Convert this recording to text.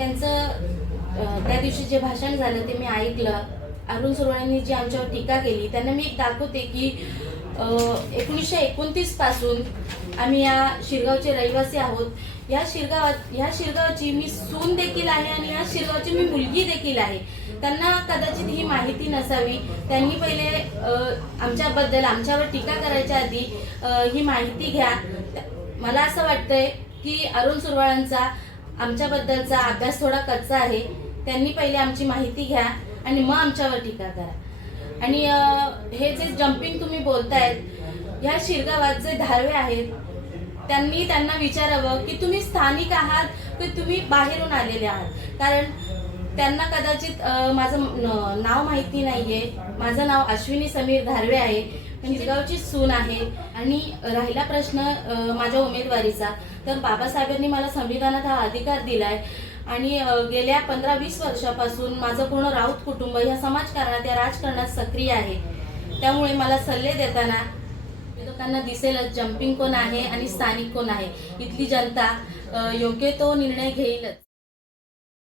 त्यांचं त्या दिवशी जे भाषण झालं ते मी ऐकलं. अरुण सुरवणेंनी जी आमच्यावर टीका केली त्यांना मी एक दाखवते की एकोणीसशे एकोणतीसपासून आम्ही या शिरगावचे रहिवासी आहोत. या शिरगावात या शिरगावची मी सून देखील आहे आणि या शिरगावची मी मुलगी देखील आहे. त्यांना कदाचित ही माहिती नसावी. त्यांनी पहिले आमच्याबद्दल आमच्यावर टीका करायच्या आधी ही माहिती घ्या. मला असं वाटतंय की अरुण सुरवाळांचा आमच्याबद्दलचा अभ्यास थोडा कच्चा आहे. त्यांनी पहिले आमची माहिती घ्या आणि मग आमच्यावर टीका करा. आणि हे जे जम्पिंग तुम्ही बोलतायत ह्या शिरगावात जे धारवे आहेत. त्यांनी त्यांना विचारावं की तुम्ही स्थानिक आहात की तुम्ही बाहेरून आलेले आहात? कारण त्यांना कदाचित माझं नाव माहिती नाहीये. माझं नाव अश्विनी समीर धारवे आहे. शिरगावची सून आहे. आणि राहिला प्रश्न माझ्या उमेदवारीचा. तर बाबासाहेबांनी मला संविधानात हा अधिकार दिलाय. आणि गेल्या पंधरा वीस वर्षापासून माझं पूर्ण राऊत कुटुंब या समाजकारणात या राजकारणात सक्रिय आहे. त्यामुळे मला सल्ले देताना लोकांना दिसेलच जम्पिंग कोण आहे आणि स्थानिक कोण आहे. इथली जनता योग्य तो निर्णय घेईलच.